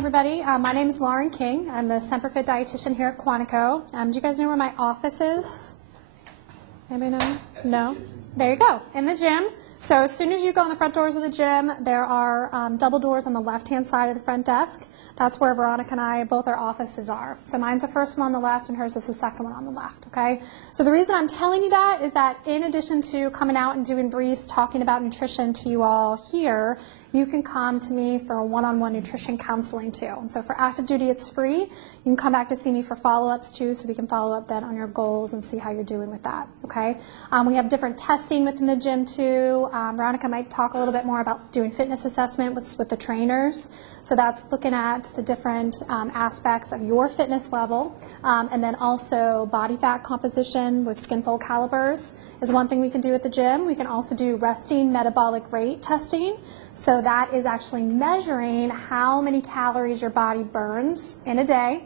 everybody. My name is Lauren King. I'm the Semperfit dietitian here at Quantico. Do you guys know where my office is? Anybody know? No? There you go, in the gym. So as soon as you go in the front doors of the gym, there are double doors on the left-hand side of the front desk. That's where Veronica and I, both our offices are. So mine's the first one on the left and hers is the second one on the left, okay? So the reason I'm telling you that is that in addition to coming out and doing briefs, talking about nutrition to you all here, you can come to me for a one-on-one nutrition counseling too. And so for active duty, it's free. You can come back to see me for follow-ups too, so we can follow up then on your goals and see how you're doing with that, okay? We have different testing within the gym too. Veronica might talk a little bit more about doing fitness assessment with the trainers. So that's looking at the different aspects of your fitness level. And then also body fat composition with skin fold calipers is one thing we can do at the gym. We can also do resting metabolic rate testing. So that is actually measuring how many calories your body burns in a day.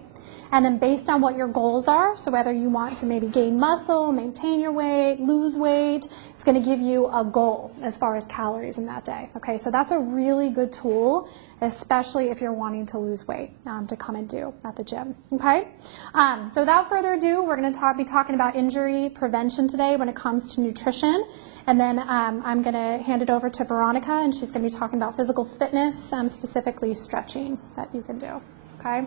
And then based on what your goals are, so whether you want to maybe gain muscle, maintain your weight, lose weight, it's going to give you a goal as far as calories in that day. Okay, so that's a really good tool, especially if you're wanting to lose weight to come and do at the gym. Okay, so without further ado, we're going to be talking about injury prevention today when it comes to nutrition. And then I'm going to hand it over to Veronica, and she's going to be talking about physical fitness, specifically stretching that you can do. Okay.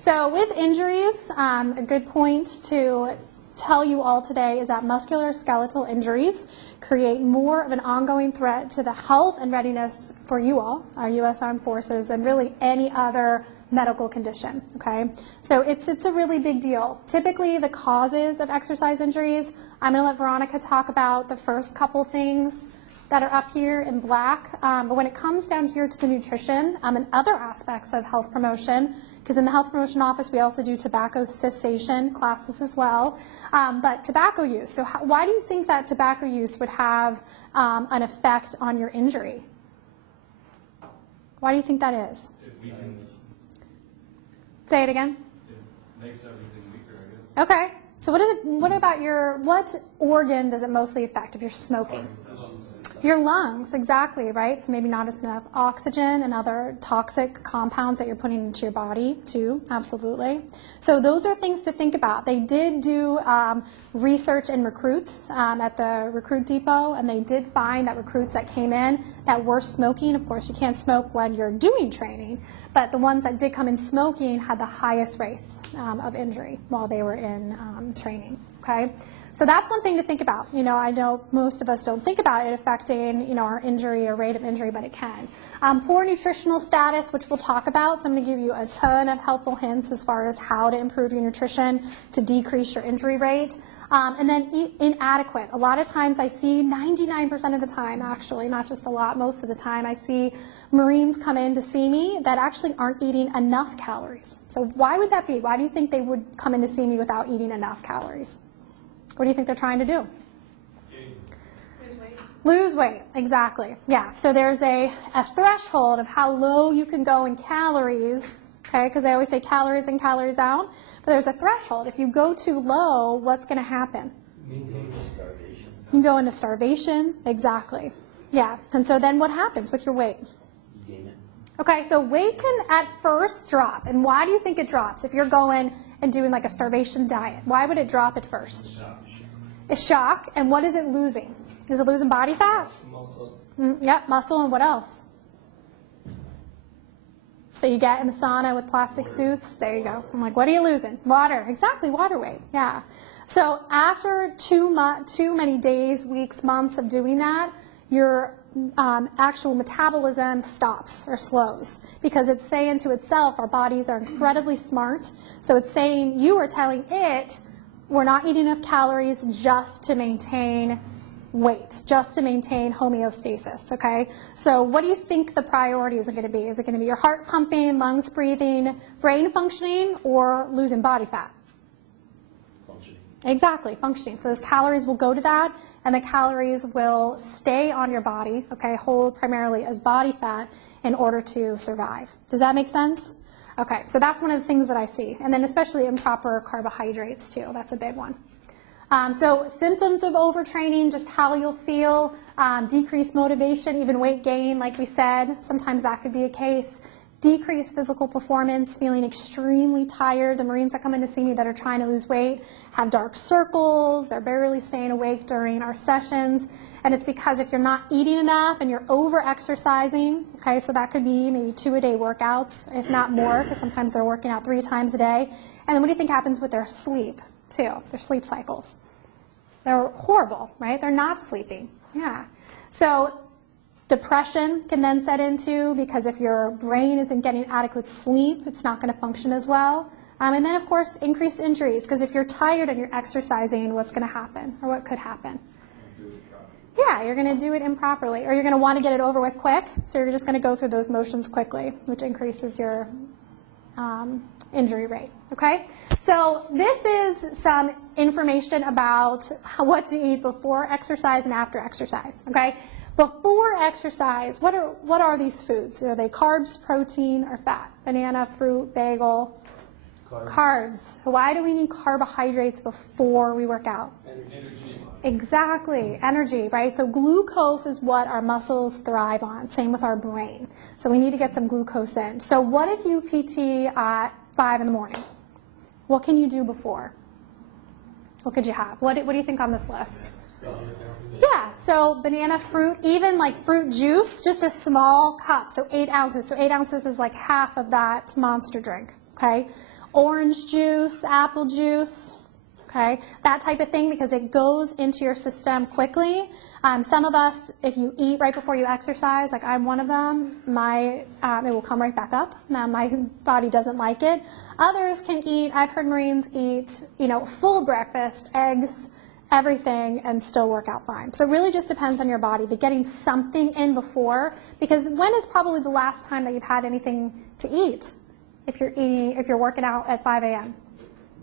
So with injuries, a good point to tell you all today is that musculoskeletal injuries create more of an ongoing threat to the health and readiness for you all, our U.S. Armed Forces, and really any other medical condition, okay? So it's a really big deal. Typically, the causes of exercise injuries, I'm going to let Veronica talk about the first couple things that are up here in black. But when it comes down here to the nutrition and other aspects of health promotion, because in the health promotion office we also do tobacco cessation classes as well, but tobacco use. So why do you think that tobacco use would have an effect on your injury? Why do you think that is? It weakens. Say it again. It makes everything weaker, I guess. Okay. So what about what organ does it mostly affect if you're smoking? Your lungs, exactly, right? So maybe not as enough oxygen and other toxic compounds that you're putting into your body too, absolutely. So those are things to think about. They did do research in recruits at the recruit depot, and they did find that recruits that came in that were smoking, of course you can't smoke when you're doing training, but the ones that did come in smoking had the highest rates of injury while they were in training, okay? So that's one thing to think about. You know, I know most of us don't think about it affecting, you know, our injury or rate of injury, but it can. Poor nutritional status, which we'll talk about. So I'm going to give you a ton of helpful hints as far as how to improve your nutrition to decrease your injury rate. And then inadequate. A lot of times I see 99% of the time, actually, not just a lot, most of the time, I see Marines come in to see me that actually aren't eating enough calories. So why would that be? Why do you think they would come in to see me without eating enough calories? What do you think they're trying to do? Lose weight. Lose weight, exactly. Yeah, so there's a threshold of how low you can go in calories, okay, because they always say calories in, calories down, but there's a threshold. If you go too low, what's going to happen? Maintain starvation. You can go into starvation, exactly. Yeah, and so then what happens with your weight? You gain it. Okay, so weight can at first drop, and why do you think it drops? If you're going and doing like a starvation diet, why would it drop at first? It's shock, and what is it losing? Is it losing body fat? Muscle. Yep, muscle, and what else? So you get in the sauna with plastic suits, there you go. I'm like, what are you losing? Water, exactly, water weight, yeah. So after too many days, weeks, months of doing that, your actual metabolism stops or slows because it's saying to itself, our bodies are incredibly smart, so it's saying, you are telling it, we're not eating enough calories just to maintain weight, just to maintain homeostasis, okay? So what do you think the priority is going to be? Is it going to be your heart pumping, lungs breathing, brain functioning, or losing body fat? Functioning. Exactly, functioning. So those calories will go to that, and the calories will stay on your body, okay, hold primarily as body fat in order to survive. Does that make sense? Okay, so that's one of the things that I see. And then especially improper carbohydrates too, that's a big one. So symptoms of overtraining, just how you'll feel, decreased motivation, even weight gain, like we said, sometimes that could be a case. decreased physical performance, feeling extremely tired. The Marines that come in to see me that are trying to lose weight have dark circles. They're barely staying awake during our sessions. And it's because if you're not eating enough and you're over-exercising, okay, so that could be maybe 2-a-day workouts, if not more, because sometimes they're working out 3 times a day. And then what do you think happens with their sleep, too, their sleep cycles? They're horrible, right? They're not sleeping. Yeah. So depression can then set into, because if your brain isn't getting adequate sleep, it's not going to function as well. And then, of course, increased injuries, because if you're tired and you're exercising, what's going to happen, or what could happen? Yeah, you're going to do it improperly, or you're going to want to get it over with quick, so you're just going to go through those motions quickly, which increases your injury rate, okay? So this is some information about what to eat before exercise and after exercise, okay? Before exercise, what are these foods? Are they carbs, protein, or fat? Banana, fruit, bagel? Carbs. Why do we need carbohydrates before we work out? Energy. Exactly, energy, right? So glucose is what our muscles thrive on, same with our brain. So we need to get some glucose in. So what if you PT at 5 in the morning? What can you do before? What could you have? What do you think on this list? Yeah, so banana, fruit, even like fruit juice, just a small cup, so 8 ounces. So 8 ounces is like half of that monster drink, okay? Orange juice, apple juice, okay? That type of thing, because it goes into your system quickly. Some of us, if you eat right before you exercise, like I'm one of them, it will come right back up. Now, my body doesn't like it. Others can eat, I've heard Marines eat, full breakfast, eggs, everything, and still work out fine. So it really just depends on your body, but getting something in before, because when is probably the last time that you've had anything to eat if you're working out at 5 a.m.?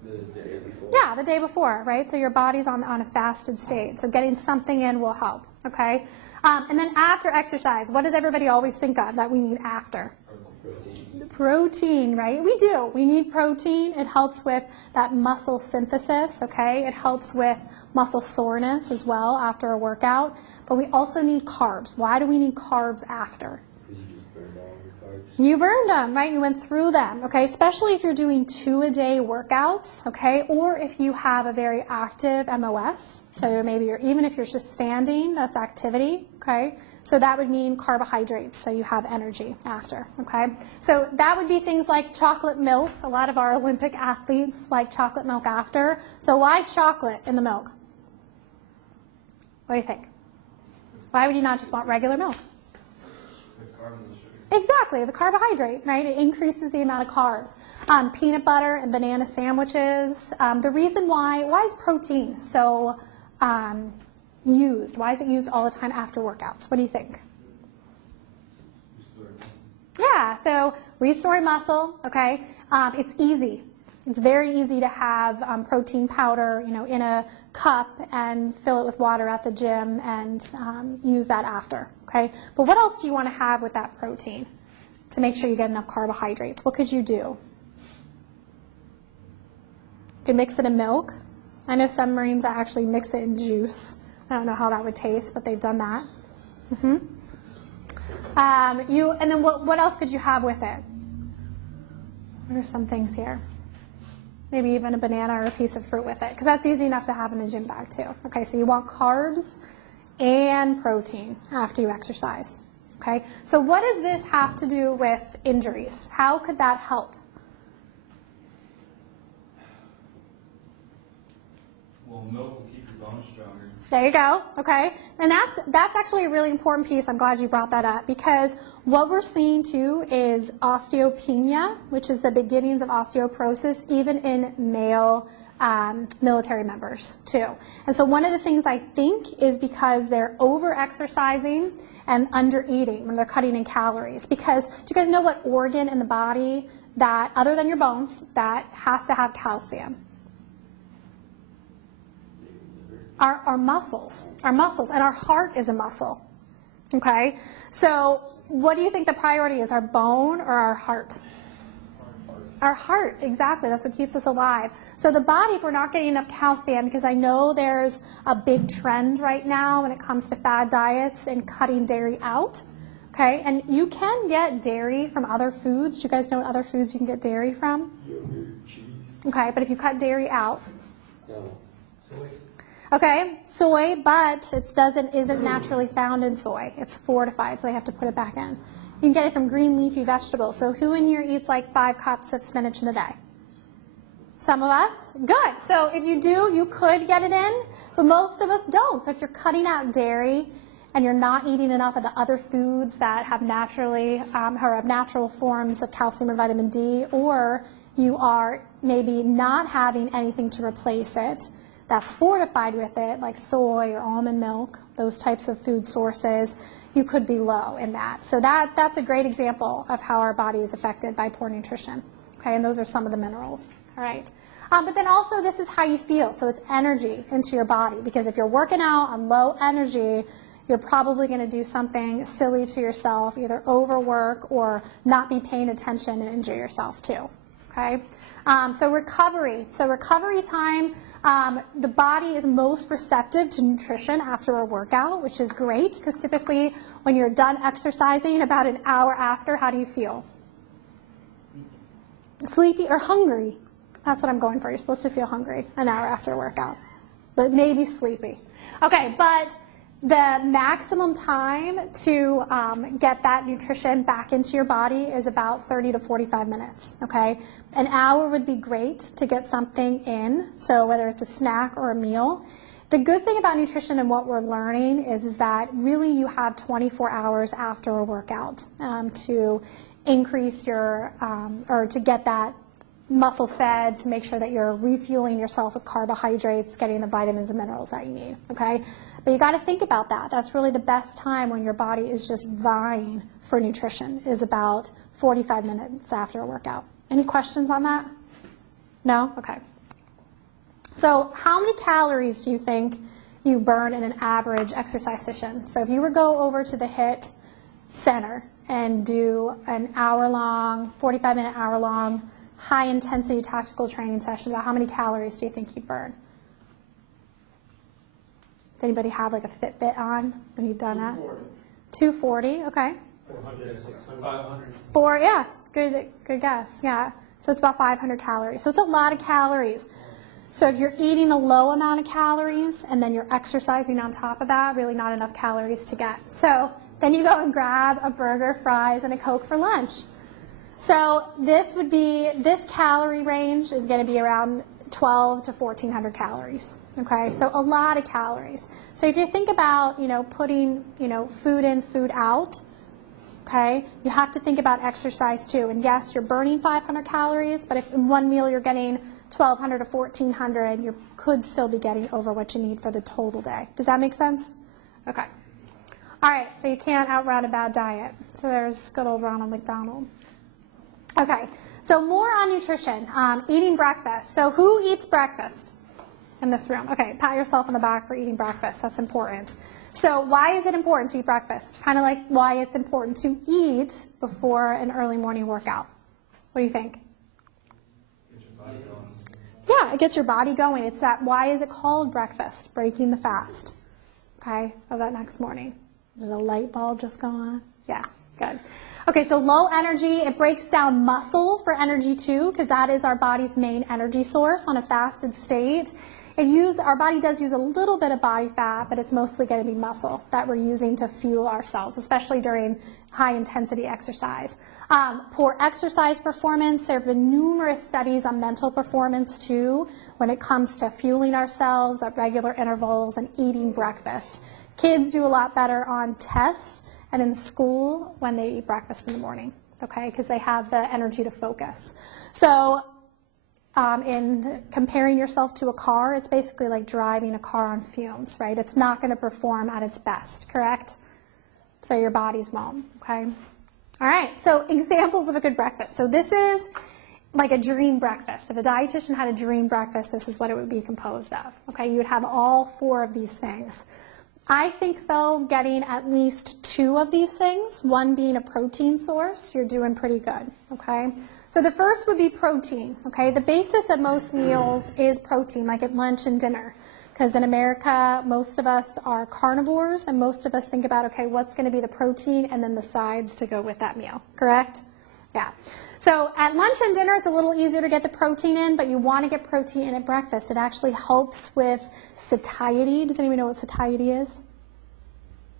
The day before. Yeah, the day before, right? So your body's on a fasted state. So getting something in will help, okay? And then after exercise, what does everybody always think of that we need after? Protein, right? We do. We need protein. It helps with that muscle synthesis, okay? It helps with muscle soreness as well after a workout. But we also need carbs. Why do we need carbs after? Because you just burned all your carbs. You burned them, right? You went through them, okay? Especially if you're doing 2-a-day workouts, okay? Or if you have a very active MOS. So maybe even if you're just standing, that's activity, okay? So that would mean carbohydrates, so you have energy after, okay? So that would be things like chocolate milk. A lot of our Olympic athletes like chocolate milk after. So why chocolate in the milk? What do you think? Why would you not just want regular milk? The carbs and the sugar. Exactly, the carbohydrate, right? It increases the amount of carbs. Peanut butter and banana sandwiches. The reason why is protein so used? Why is it used all the time after workouts? What do you think? Restore. Yeah, so restoring muscle, okay? It's easy. It's very easy to have protein powder, in a cup and fill it with water at the gym and use that after, okay? But what else do you want to have with that protein to make sure you get enough carbohydrates? What could you do? You could mix it in milk. I know some Marines that actually mix it in juice. I don't know how that would taste, but they've done that. And then what else could you have with it? What are some things here? Maybe even a banana or a piece of fruit with it, because that's easy enough to have in a gym bag too. Okay, so you want carbs and protein after you exercise. Okay, so what does this have to do with injuries? How could that help? Well, milk will keep your bones stronger. There you go, okay? And that's actually a really important piece. I'm glad you brought that up, because what we're seeing too is osteopenia, which is the beginnings of osteoporosis, even in male military members too. And so one of the things I think is because they're over-exercising and under-eating when they're cutting in calories. Because do you guys know what organ in the body that, other than your bones, that has to have calcium? Our muscles, and our heart is a muscle, okay? So what do you think the priority is, our bone or our heart? Our heart, exactly. That's what keeps us alive. So the body, if we're not getting enough calcium, because I know there's a big trend right now when it comes to fad diets and cutting dairy out, Okay, and you can get dairy from other foods. Do you guys know what other foods you can get dairy from? Yogurt, cheese. Okay, but if you cut dairy out, No. Soy. okay, soy, but it isn't naturally found in soy. It's fortified, so they have to put it back in. You can get it from green leafy vegetables. So who in here eats like 5 cups of spinach in a day? Some of us? Good. So if you do, you could get it in, but most of us don't. So if you're cutting out dairy and you're not eating enough of the other foods that have naturally or have natural forms of calcium or vitamin D, or you are maybe not having anything to replace it that's fortified with it, like soy or almond milk, those types of food sources, you could be low in that. So that's a great example of how our body is affected by poor nutrition. Okay, and those are some of the minerals. All right. But then also this is how you feel. So it's energy into your body, because if you're working out on low energy, you're probably going to do something silly to yourself, either overwork or not be paying attention and injure yourself too. Okay. So recovery time, the body is most receptive to nutrition after a workout, which is great, because typically when you're done exercising, about an hour after, how do you feel? Sleepy or hungry. That's what I'm going for. You're supposed to feel hungry an hour after a workout, but maybe sleepy. Okay, but the maximum time to get that nutrition back into your body is about 30 to 45 minutes, okay? An hour would be great to get something in, so whether it's a snack or a meal. The good thing about nutrition and what we're learning is that really you have 24 hours after a workout to increase your, or to get that muscle fed, to make sure that you're refueling yourself with carbohydrates, getting the vitamins and minerals that you need, okay? But you got to think about that. That's really the best time when your body is just vying for nutrition, is about 45 minutes after a workout. Any questions on that? No? Okay. So how many calories do you think you burn in an average exercise session? So if you were to go over to the HIIT center and do an hour-long, 45-minute hour-long, high-intensity tactical training session, about how many calories do you think you'd burn? Does anybody have like a Fitbit on when you've done that? 240, okay. 400, 600, 500. Yeah, good guess, yeah. So it's about 500 calories. So it's a lot of calories. So if you're eating a low amount of calories and then you're exercising on top of that, really not enough calories to get. So then you go and grab a burger, fries, and a Coke for lunch. So this calorie range is going to be around 12 to 1,400 calories. Okay, so a lot of calories. So if you think about, putting, food in, food out, okay, you have to think about exercise too. And yes, you're burning 500 calories, but if in one meal you're getting 1,200 to 1,400, you could still be getting over what you need for the total day. Does that make sense? Okay. All right, so you can't outrun a bad diet. So there's good old Ronald McDonald. Okay, so more on nutrition, eating breakfast. So who eats breakfast in this room? Okay, pat yourself on the back for eating breakfast. That's important. So why is it important to eat breakfast? Kind of like why it's important to eat before an early morning workout. What do you think? Get your body going. Yeah, it gets your body going. It's that, why is it called breakfast? Breaking the fast, okay, of that next morning. Did a light bulb just go on? Yeah, good. Okay, so low energy, it breaks down muscle for energy too, because that is our body's main energy source on a fasted state. Our body does use a little bit of body fat, but it's mostly going to be muscle that we're using to fuel ourselves, especially during high-intensity exercise. Poor exercise performance, there have been numerous studies on mental performance too when it comes to fueling ourselves at regular intervals and eating breakfast. Kids do a lot better on tests and in school when they eat breakfast in the morning, okay, because they have the energy to focus. So in comparing yourself to a car, it's basically like driving a car on fumes, right? It's not going to perform at its best, correct? So your bodies won't, okay? All right, so examples of a good breakfast. So this is like a dream breakfast. If a dietitian had a dream breakfast, this is what it would be composed of, okay? You would have all 4 of these things. I think, though, getting at least 2 of these things, one being a protein source, you're doing pretty good, okay? So the first would be protein, okay? The basis of most meals is protein, like at lunch and dinner. Because in America, most of us are carnivores, and most of us think about, okay, what's going to be the protein and then the sides to go with that meal, correct? Yeah. So at lunch and dinner, it's a little easier to get the protein in, but you want to get protein in at breakfast. It actually helps with satiety. Does anyone know what satiety is?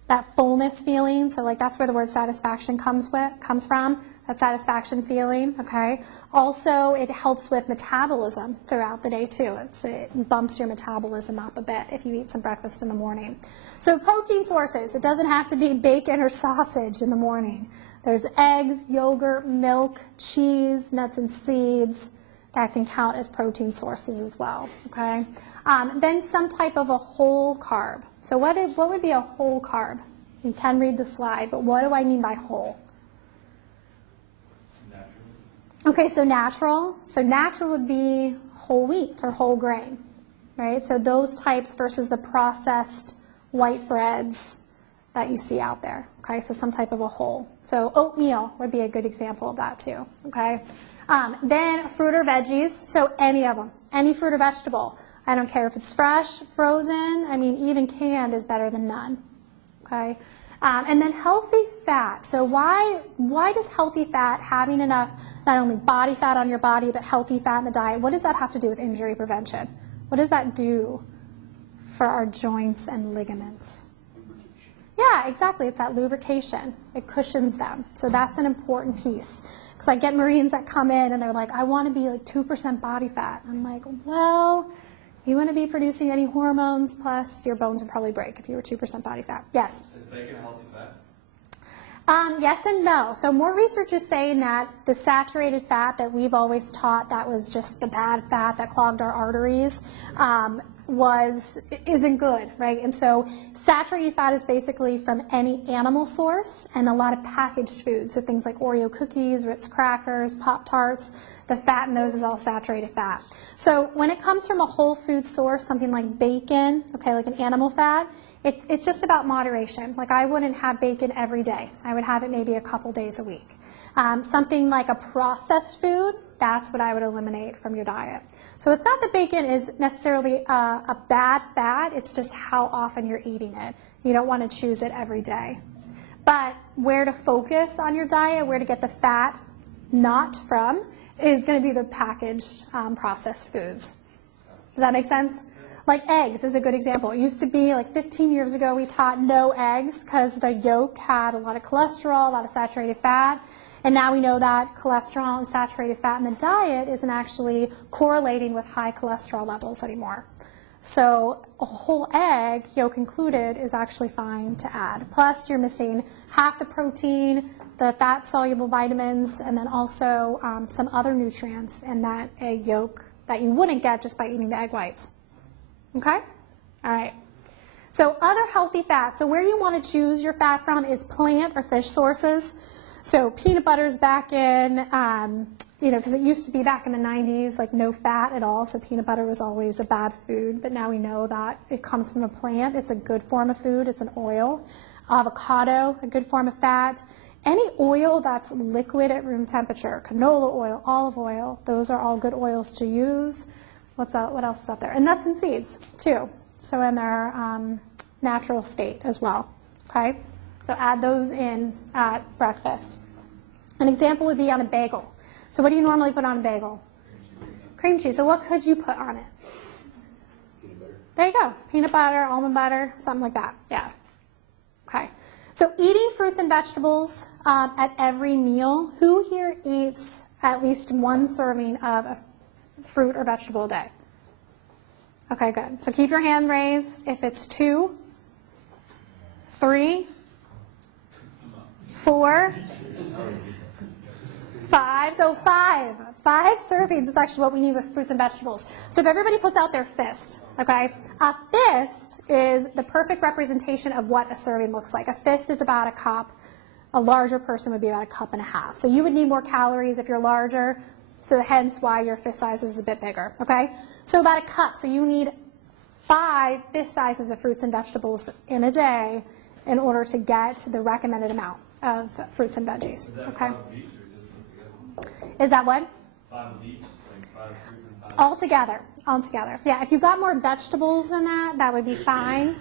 That fullness feeling. So like that's where the word satisfaction comes from. That satisfaction feeling, okay? Also, it helps with metabolism throughout the day, too. It bumps your metabolism up a bit if you eat some breakfast in the morning. So protein sources. It doesn't have to be bacon or sausage in the morning. There's eggs, yogurt, milk, cheese, nuts and seeds. That can count as protein sources as well, okay? Then some type of a whole carb. So what would be a whole carb? You can read the slide, but what do I mean by whole? Okay, so natural. So natural would be whole wheat or whole grain, right? So those types versus the processed white breads that you see out there, okay? So some type of a whole. So oatmeal would be a good example of that too, okay? Then fruit or veggies, so any of them, any fruit or vegetable. I don't care if it's fresh, frozen, I mean even canned is better than none, okay? And then healthy fat. So why does healthy fat, having enough not only body fat on your body, but healthy fat in the diet, what does that have to do with injury prevention? What does that do for our joints and ligaments? Yeah, exactly. It's that lubrication. It cushions them. So that's an important piece. Because I get Marines that come in and they're like, I want to be like 2% body fat. I'm like, well, you want to be producing any hormones, plus your bones would probably break if you were 2% body fat. Yes? Is bacon healthy fat? Yes and no. So more research is saying that the saturated fat that we've always taught that was just the bad fat that clogged our arteries isn't good, right? And so saturated fat is basically from any animal source and a lot of packaged foods, so things like Oreo cookies, Ritz crackers, Pop-Tarts. The fat in those is all saturated fat. So when it comes from a whole food source, something like bacon, okay, like an animal fat, it's just about moderation. Like I wouldn't have bacon every day. I would have it maybe a couple days a week. Something like a processed food, that's what I would eliminate from your diet. So it's not that bacon is necessarily a bad fat, it's just how often you're eating it. You don't want to choose it every day. But where to focus on your diet, where to get the fat not from, is going to be the packaged processed foods. Does that make sense? Like eggs is a good example. It used to be like 15 years ago we taught no eggs because the yolk had a lot of cholesterol, a lot of saturated fat. And now we know that cholesterol and saturated fat in the diet isn't actually correlating with high cholesterol levels anymore. So a whole egg, yolk included, is actually fine to add. Plus you're missing half the protein, the fat-soluble vitamins, and then also some other nutrients in that egg yolk that you wouldn't get just by eating the egg whites. Okay? All right. So other healthy fats. So where you want to choose your fat from is plant or fish sources. So peanut butter's back in, because it used to be back in the 90s, like no fat at all. So peanut butter was always a bad food. But now we know that it comes from a plant. It's a good form of food. It's an oil. Avocado, a good form of fat. Any oil that's liquid at room temperature, canola oil, olive oil, those are all good oils to use. What else is up there? And nuts and seeds, too. So in their natural state as well, okay? So add those in at breakfast. An example would be on a bagel. So what do you normally put on a bagel? Cream cheese. So what could you put on it? Peanut butter. There you go. Peanut butter, almond butter, something like that. Yeah. Okay. So eating fruits and vegetables at every meal. Who here eats at least one serving of a fruit or vegetable a day? Okay, good. So keep your hand raised if it's 2, 3, 4, 5. So 5 servings is actually what we need with fruits and vegetables. So if everybody puts out their fist, okay, a fist is the perfect representation of what a serving looks like. A fist is about a cup. A larger person would be about a cup and a half. So you would need more calories if you're larger. So hence why your fist size is a bit bigger, okay? So about a cup. So you need 5 fist sizes of fruits and vegetables in a day in order to get the recommended amount of fruits and veggies, Is that okay? 5 of each or just put together? Is that what? 5 of each, like 5 fruits and 5 Altogether. Yeah, if you got more vegetables than that, that would be fine.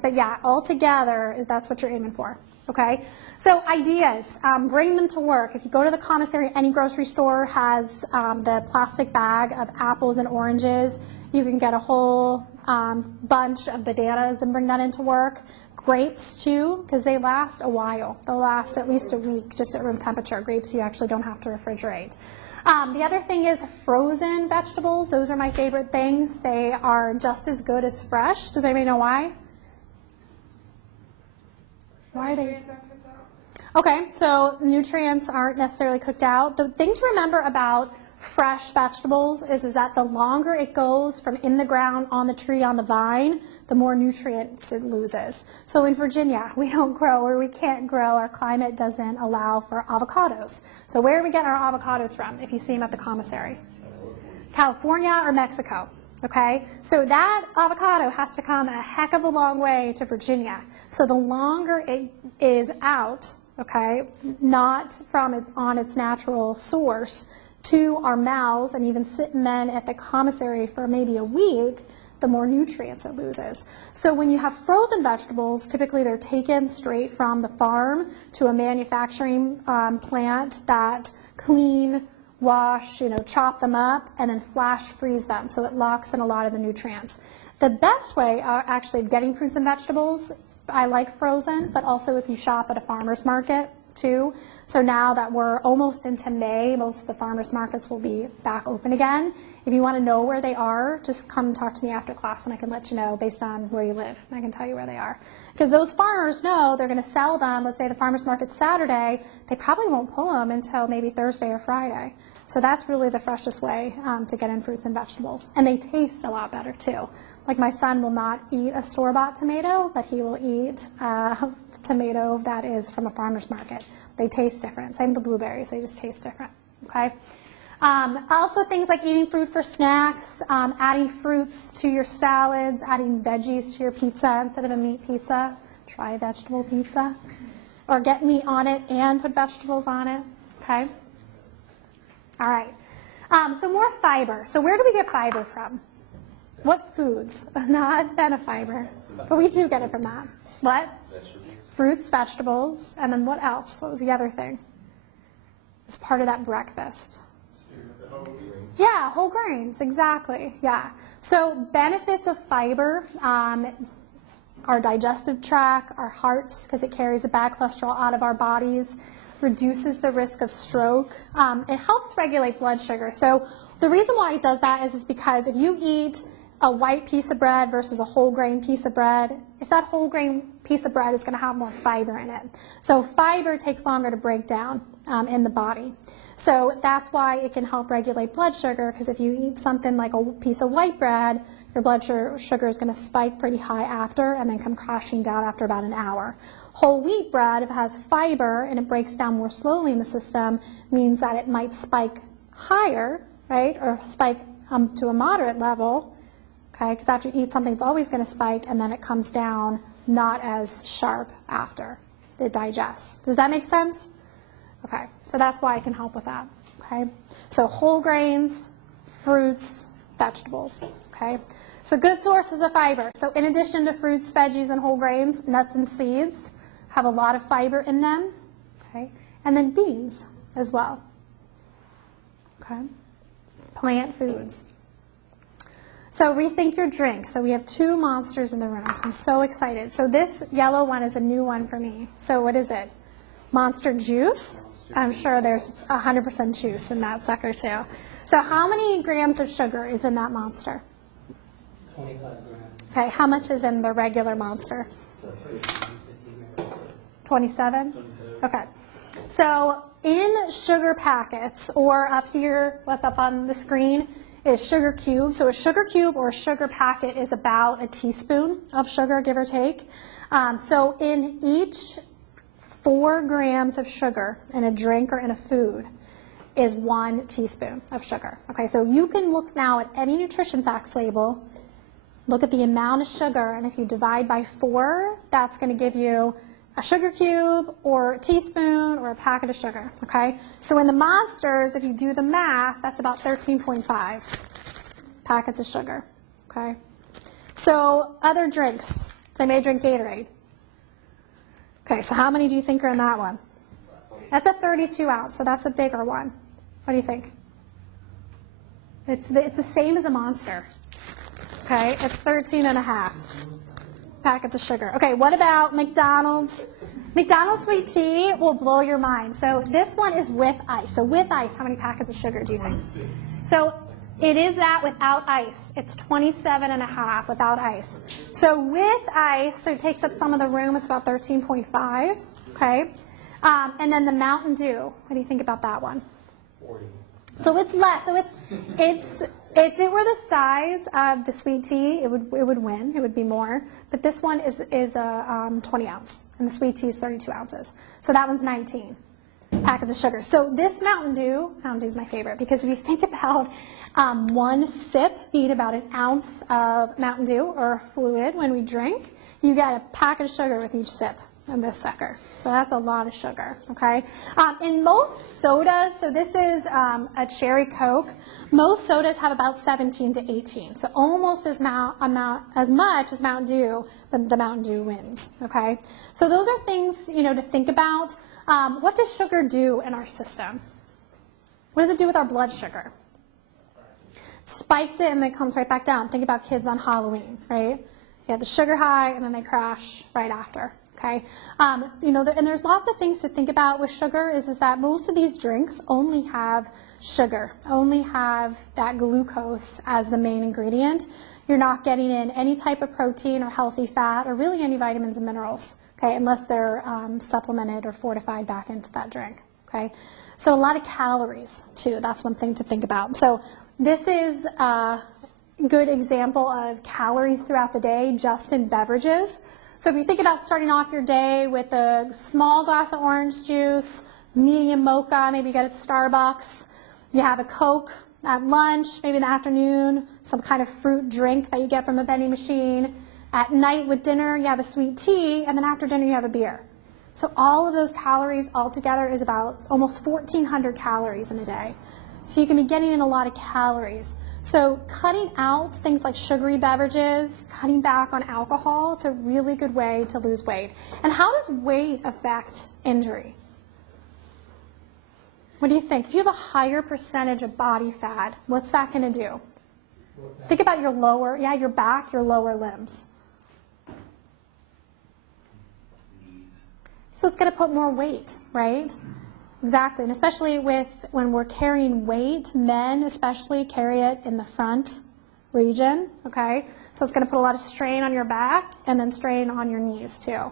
But yeah, altogether, that's what you're aiming for. Okay? So ideas, bring them to work. If you go to the commissary, any grocery store has the plastic bag of apples and oranges. You can get a whole bunch of bananas and bring that into work. Grapes too, because they last a while. They'll last at least a week just at room temperature. Grapes you actually don't have to refrigerate. The other thing is frozen vegetables. Those are my favorite things. They are just as good as fresh. Does anybody know why? Why are they? Nutrients aren't cooked out. Okay, so nutrients aren't necessarily cooked out. The thing to remember about fresh vegetables is that the longer it goes from in the ground, on the tree, on the vine, the more nutrients it loses. So in Virginia, we don't grow, or we can't grow, our climate doesn't allow for avocados. So where are we getting our avocados from if you see them at the commissary? California or Mexico. Okay, so that avocado has to come a heck of a long way to Virginia. So the longer it is out, okay, not from on its natural source to our mouths and even sitting then at the commissary for maybe a week, the more nutrients it loses. So when you have frozen vegetables, typically they're taken straight from the farm to a manufacturing plant that clean, wash, chop them up, and then flash freeze them. So it locks in a lot of the nutrients. The best way actually of getting fruits and vegetables, I like frozen, but also if you shop at a farmer's market too. So now that we're almost into May, most of the farmers markets will be back open again. If you want to know where they are, just come talk to me after class and I can let you know based on where you live. I can tell you where they are. Because those farmers know they're going to sell them, let's say the farmers market's Saturday, they probably won't pull them until maybe Thursday or Friday. So that's really the freshest way to get in fruits and vegetables. And they taste a lot better too. Like my son will not eat a store-bought tomato, but he will eat tomato that is from a farmer's market. They taste different. Same with the blueberries. They just taste different. Okay. Also things like eating fruit for snacks, adding fruits to your salads, adding veggies to your pizza instead of a meat pizza. Try vegetable pizza. Or get meat on it and put vegetables on it. Okay. All right. So more fiber. So where do we get fiber from? What foods? Not a fiber. But we do get it from that. What? Fruits, vegetables, and then what else? What was the other thing? It's part of that breakfast. Yeah, whole grains, exactly. Yeah. So benefits of fiber, our digestive tract, our hearts, because it carries the bad cholesterol out of our bodies, reduces the risk of stroke. It helps regulate blood sugar. So the reason why it does that is because if you eat a white piece of bread versus a whole grain piece of bread, if that whole grain piece of bread is going to have more fiber in it. So fiber takes longer to break down in the body. So that's why it can help regulate blood sugar, because if you eat something like a piece of white bread, your blood sugar is going to spike pretty high after and then come crashing down after about an hour. Whole wheat bread, if it has fiber and it breaks down more slowly in the system, means that it might spike higher, right, or spike to a moderate level. Okay, because after you eat something, it's always going to spike, and then it comes down not as sharp after it digests. Does that make sense? Okay, so that's why it can help with that. Okay, so whole grains, fruits, vegetables. Okay, so good sources of fiber. So in addition to fruits, veggies, and whole grains, nuts and seeds have a lot of fiber in them. Okay, and then beans as well. Okay, plant foods. So rethink your drink. So we have 2 monsters in the room. So I'm so excited. So this yellow one is a new one for me. So what is it? Monster juice? I'm sure there's 100% juice in that sucker too. So how many grams of sugar is in that monster? 25 grams. Okay, how much is in the regular monster? 27? Okay. So in sugar packets, or up here, what's up on the screen, is sugar cubes. So a sugar cube or a sugar packet is about a teaspoon of sugar, give or take. So in each 4 grams of sugar in a drink or in a food is 1 teaspoon of sugar. Okay, so you can look now at any nutrition facts label, look at the amount of sugar, and if you divide by 4, that's going to give you a sugar cube or a teaspoon or a packet of sugar, okay? So in the monsters, if you do the math, that's about 13.5. packets of sugar, okay? So other drinks. Does anybody drink Gatorade? Okay, so how many do you think are in that one? That's a 32 ounce, so that's a bigger one. What do you think? It's the same as a Monster. Okay, it's 13 and a half packets of sugar. Okay, what about McDonald's? McDonald's sweet tea will blow your mind. So this one is with ice. So with ice, how many packets of sugar do you think? So it is that without ice. It's 27 and a half without ice. So with ice, so it takes up some of the room. It's about 13.5. Okay, and then the Mountain Dew. What do you think about that one? 40. So it's less. So it's if it were the size of the sweet tea, it would win. It would be more. But this one is a 20 ounce, and the sweet tea is 32 ounces. So that one's 19 packets of sugar. So this Mountain Dew is my favorite because if you think about one sip being about an ounce of Mountain Dew or fluid when we drink, you get a packet of sugar with each sip. And this sucker. So that's a lot of sugar, okay? In most sodas, so this is a cherry Coke, most sodas have about 17 to 18. So almost as much as Mountain Dew, but the Mountain Dew wins, okay? So those are things, to think about. What does sugar do in our system? What does it do with our blood sugar? Spikes it and then it comes right back down. Think about kids on Halloween, right? You get the sugar high and then they crash right after. Okay, and there's lots of things to think about with sugar is that most of these drinks only have sugar, only have that glucose as the main ingredient. You're not getting in any type of protein or healthy fat or really any vitamins and minerals, okay, unless they're supplemented or fortified back into that drink, okay. So a lot of calories, too. That's one thing to think about. So this is a good example of calories throughout the day just in beverages. So if you think about starting off your day with a small glass of orange juice, medium mocha, maybe you get it at Starbucks, you have a Coke at lunch, maybe in the afternoon, some kind of fruit drink that you get from a vending machine. At night with dinner, you have a sweet tea, and then after dinner, you have a beer. So all of those calories altogether is about almost 1,400 calories in a day. So you can be getting in a lot of calories. So cutting out things like sugary beverages, cutting back on alcohol, it's a really good way to lose weight. And how does weight affect injury? What do you think? If you have a higher percentage of body fat, what's that going to do? Think about your your back, your lower limbs. So it's going to put more weight, right? Exactly, and especially when we're carrying weight, men especially carry it in the front region, okay? So it's going to put a lot of strain on your back and then strain on your knees too,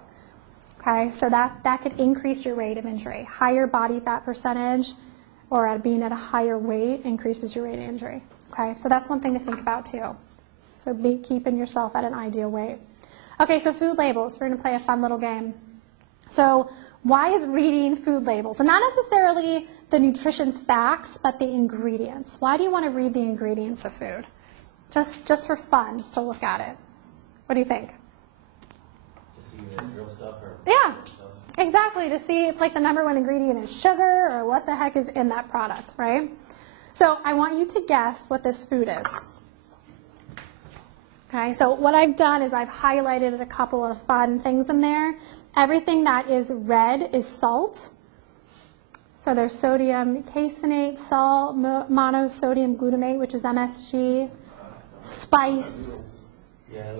okay? So that could increase your rate of injury. Higher body fat percentage or being at a higher weight increases your rate of injury, okay? So that's one thing to think about too. So be keeping yourself at an ideal weight. Okay, so food labels. We're going to play a fun little game. So why is reading food labels? And not necessarily the nutrition facts, but the ingredients. Why do you want to read the ingredients of food? Just for fun, just to look at it. What do you think? To see the real stuff or Yeah, stuff. exactly. To see if like the number one ingredient is sugar or what the heck is in that product, right? So I want you to guess what this food is. Okay, so what I've done is I've highlighted a couple of fun things in there. Everything that is red is salt. So there's sodium caseinate, salt, monosodium glutamate, which is MSG, spice.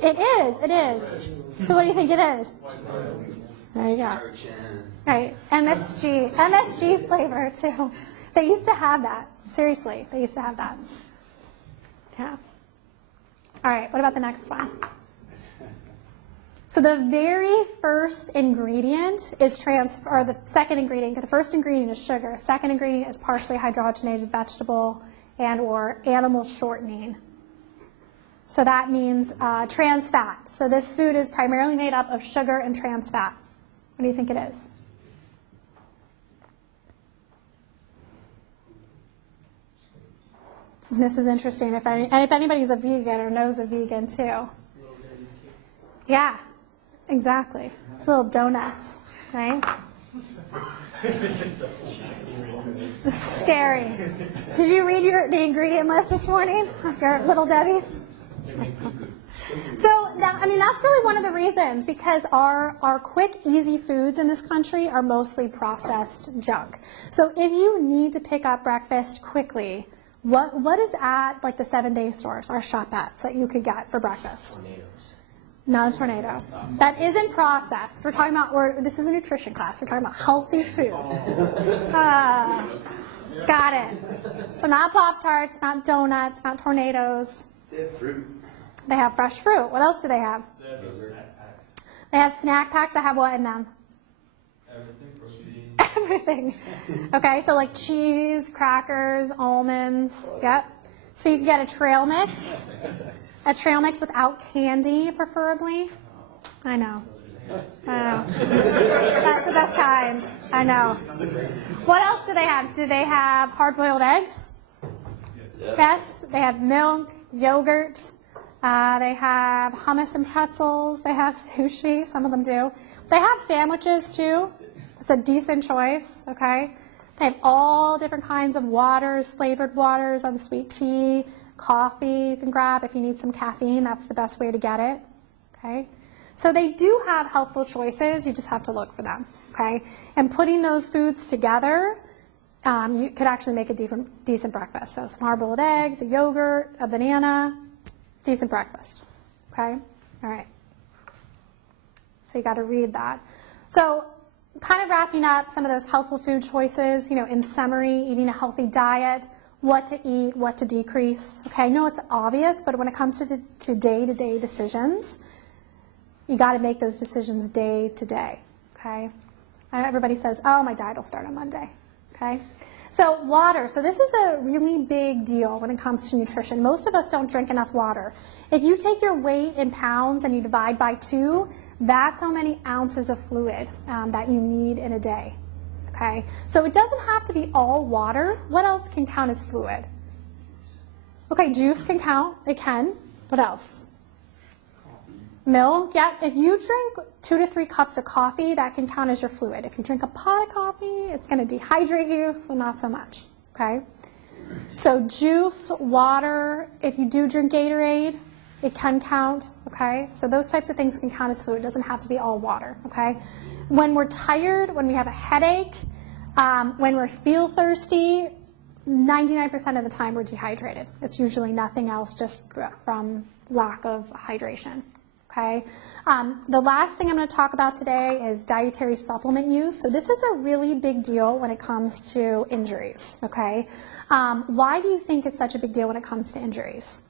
It is. So what do you think it is? There you go. Right, MSG flavor too. They used to have that. Seriously, they used to have that. Yeah. All right, what about the next one? So the very first ingredient is the second ingredient, because the first ingredient is sugar. Second ingredient is partially hydrogenated vegetable and or animal shortening. So that means trans fat. So this food is primarily made up of sugar and trans fat. What do you think it is? And this is interesting. If anybody's a vegan or knows a vegan too. Yeah. Exactly. It's little donuts, right? This is scary. Did you read the ingredient list this morning? Your Little Debbie's? So, that's really one of the reasons, because our quick, easy foods in this country are mostly processed junk. So if you need to pick up breakfast quickly, what is at like the 7-day stores, our shop ats, that you could get for breakfast? Tornadoes. Not a tornado. That isn't processed. We're talking about, this is a nutrition class. We're talking about healthy food. Got it. So not Pop-Tarts, not donuts, not tornadoes. They have fruit. They have fresh fruit. What else do they have? They have those snack packs. They have snack packs that have what in them? Everything, protein. Everything. Okay, so like cheese, crackers, almonds. Yep. So you can get a trail mix. A trail mix without candy, preferably. I know. That's the best kind. I know. What else do they have? Do they have hard-boiled eggs? Yes. They have milk, yogurt. They have hummus and pretzels. They have sushi. Some of them do. They have sandwiches, too. It's a decent choice, okay? They have all different kinds of waters, flavored waters, unsweet tea, coffee you can grab if you need some caffeine. That's the best way to get it, okay? So they do have healthful choices. You just have to look for them, okay? And putting those foods together, you could actually make a decent breakfast. So some hard-boiled eggs, a yogurt, a banana, decent breakfast, okay? All right. So you got to read that. So kind of wrapping up some of those healthful food choices, in summary, eating a healthy diet, what to eat, what to decrease. Okay, I know it's obvious, but when it comes to day-to-day decisions, you got to make those decisions day to day, okay? And everybody says, oh, my diet will start on Monday, okay? So water. So this is a really big deal when it comes to nutrition. Most of us don't drink enough water. If you take your weight in pounds and you divide by 2, that's how many ounces of fluid that you need in a day. Okay? So it doesn't have to be all water. What else can count as fluid? Okay, juice can count. It can. What else? Milk. Yeah, if you drink 2 to 3 cups of coffee, that can count as your fluid. If you drink a pot of coffee, it's going to dehydrate you, so not so much. Okay? So juice, water, if you do drink Gatorade, it can count. Okay? So those types of things can count as fluid. It doesn't have to be all water. Okay? When we're tired, when we have a headache, when we feel thirsty, 99% of the time we're dehydrated. It's usually nothing else, just from lack of hydration. Okay. The last thing I'm going to talk about today is dietary supplement use. So this is a really big deal when it comes to injuries. Okay. Why do you think it's such a big deal when it comes to injuries?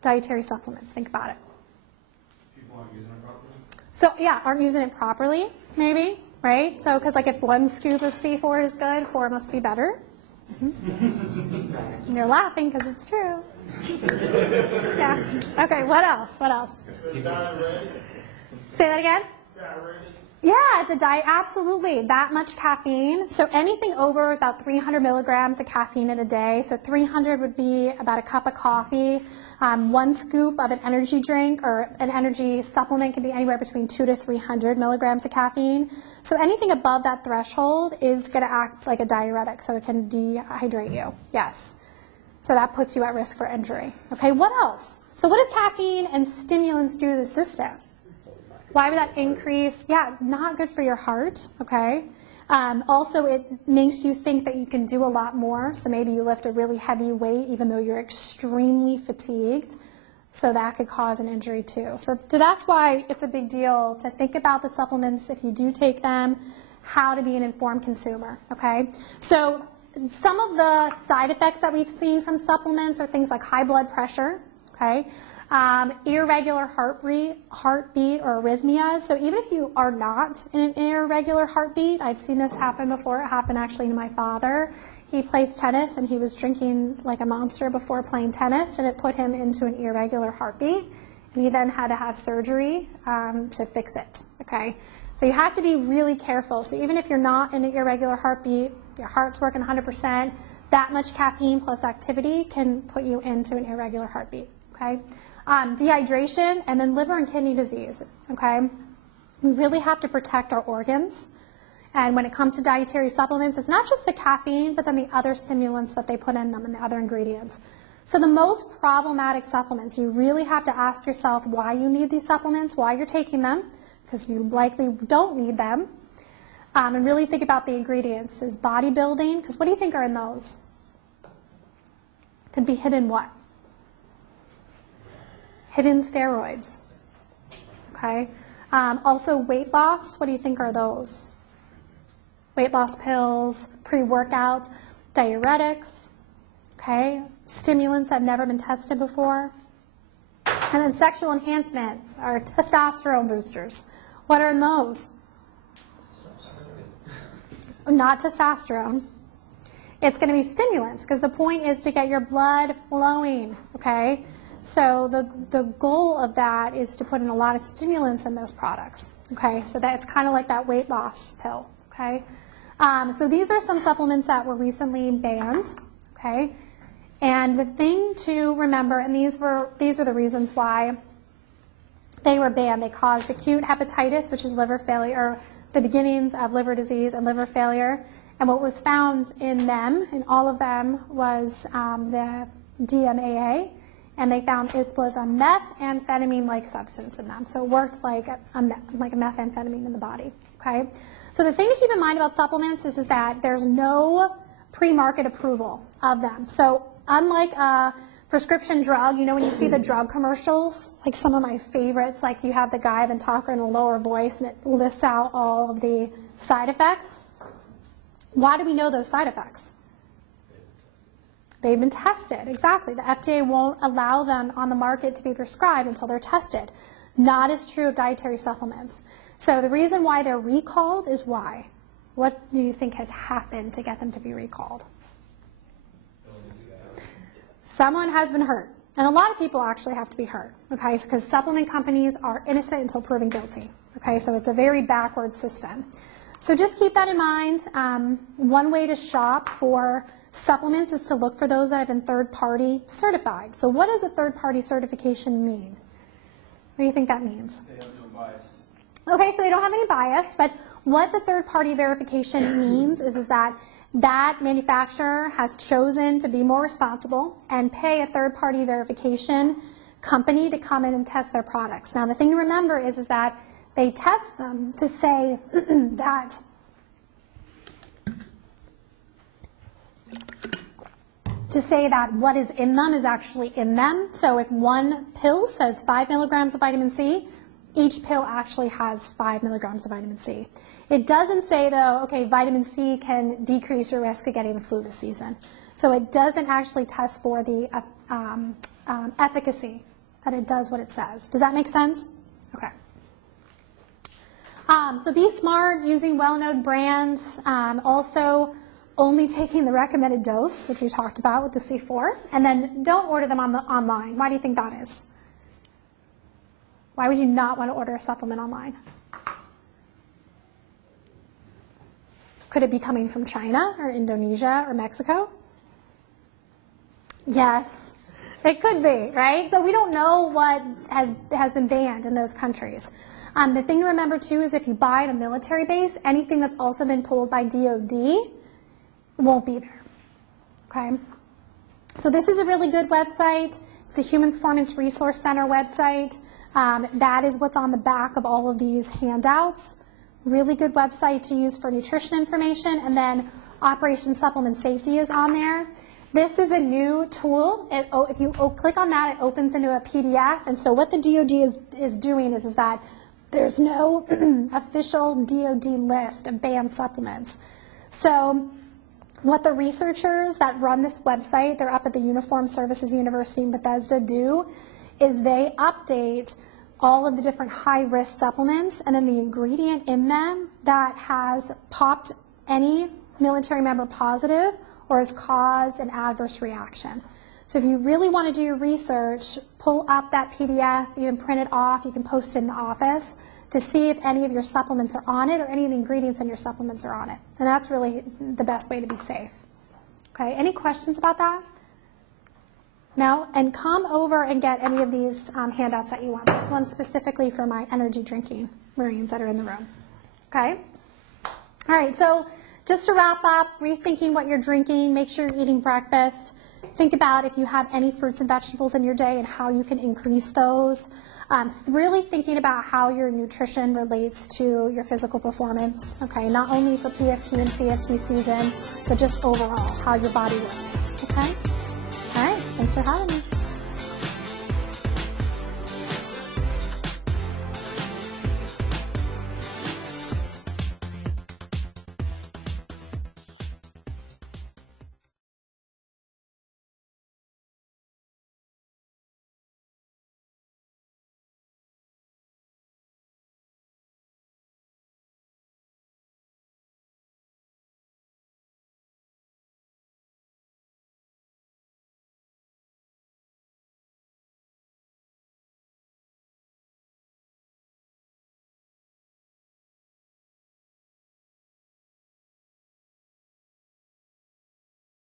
Dietary supplements. Think about it. People aren't using it properly. So yeah, aren't using it properly, maybe, right? So because like if 1 scoop of C4 is good, 4 must be better. Mm-hmm. You're laughing because it's true. Yeah. Okay, what else? What else? Say that again? Yeah, it's a diet, absolutely. That much caffeine. So anything over about 300 milligrams of caffeine in a day. So 300 would be about a cup of coffee. 1 scoop of an energy drink or an energy supplement can be anywhere between 200 to 300 milligrams of caffeine. So anything above that threshold is going to act like a diuretic, so it can dehydrate you. Yes. So that puts you at risk for injury. Okay, what else? So what does caffeine and stimulants do to the system? Why would that increase? Yeah, not good for your heart, okay? Also, it makes you think that you can do a lot more. So maybe you lift a really heavy weight even though you're extremely fatigued. So that could cause an injury too. So that's why it's a big deal to think about the supplements if you do take them, how to be an informed consumer, okay? So some of the side effects that we've seen from supplements are things like high blood pressure, okay? Irregular heartbeat or arrhythmias. So even if you are not in an irregular heartbeat, I've seen this happen before. It happened actually to my father. He plays tennis and he was drinking like a monster before playing tennis, and it put him into an irregular heartbeat. And he then had to have surgery to fix it. Okay, so you have to be really careful. So even if you're not in an irregular heartbeat, your heart's working 100%, that much caffeine plus activity can put you into an irregular heartbeat. Okay. Dehydration, and then liver and kidney disease, okay? We really have to protect our organs. And when it comes to dietary supplements, it's not just the caffeine, but then the other stimulants that they put in them and the other ingredients. So the most problematic supplements, you really have to ask yourself why you need these supplements, why you're taking them, because you likely don't need them. And really think about the ingredients. Is bodybuilding, because what do you think are in those? Could be hidden what? Hidden steroids. Okay. Also weight loss, what do you think are those? Weight loss pills, pre-workouts, diuretics, okay, stimulants that have never been tested before. And then sexual enhancement, or testosterone boosters. What are in those? Not testosterone. It's going to be stimulants, because the point is to get your blood flowing, okay? So the goal of that is to put in a lot of stimulants in those products, okay? So that's kind of like that weight loss pill, okay? So these are some supplements that were recently banned, okay? And the thing to remember, and these are the reasons why they were banned. They caused acute hepatitis, which is liver failure, or the beginnings of liver disease and liver failure. And what was found in them, in all of them, was the DMAA, and they found it was a methamphetamine-like substance in them. So it worked like a methamphetamine in the body, okay? So the thing to keep in mind about supplements is that there's no pre-market approval of them. So unlike a prescription drug, you know when you see the drug commercials, like some of my favorites, like you have the guy then talking in a lower voice and it lists out all of the side effects. Why do we know those side effects? They've been tested, exactly. The FDA won't allow them on the market to be prescribed until they're tested. Not as true of dietary supplements. So the reason why they're recalled is why? What do you think has happened to get them to be recalled? Someone has been hurt. And a lot of people actually have to be hurt, okay? Because supplement companies are innocent until proven guilty, okay? So it's a very backward system. So just keep that in mind. One way to shop for supplements is to look for those that have been third-party certified. So what does a third-party certification mean? What do you think that means? They have no bias. Okay, so they don't have any bias, but what the third-party verification means is that that manufacturer has chosen to be more responsible and pay a third-party verification company to come in and test their products. Now, the thing to remember is that they test them to say that what is in them is actually in them. So if one pill says 5 milligrams of vitamin C, each pill actually has 5 milligrams of vitamin C. It doesn't say, though, okay, vitamin C can decrease your risk of getting the flu this season. So it doesn't actually test for the efficacy, that it does what it says. Does that make sense? Okay. So be smart using well-known brands. Also, only taking the recommended dose, which we talked about with the C4, and then don't order them online. Why do you think that is? Why would you not want to order a supplement online? Could it be coming from China or Indonesia or Mexico? Yes, it could be, right? So we don't know what has been banned in those countries. The thing to remember, too, is if you buy at a military base, anything that's also been pulled by DOD won't be there, okay? So this is a really good website. It's a Human Performance Resource Center website. That is what's on the back of all of these handouts. Really good website to use for nutrition information, and then Operation Supplement Safety is on there. This is a new tool. If you click on that, it opens into a PDF, and so what the DOD is doing is that there's no official DOD list of banned supplements. So what the researchers that run this website, they're up at the Uniformed Services University in Bethesda, do is they update all of the different high-risk supplements and then the ingredient in them that has popped any military member positive or has caused an adverse reaction. So if you really want to do your research, pull up that PDF, you can print it off, you can post it in the office to see if any of your supplements are on it or any of the ingredients in your supplements are on it. And that's really the best way to be safe. Okay, any questions about that? No? And come over and get any of these handouts that you want. This one's specifically for my energy drinking Marines that are in the room. Okay? All right, so just to wrap up, rethinking what you're drinking, make sure you're eating breakfast. Think about if you have any fruits and vegetables in your day and how you can increase those. Really thinking about how your nutrition relates to your physical performance, okay? Not only for PFT and CFT season, but just overall, how your body works, okay? All right, thanks for having me.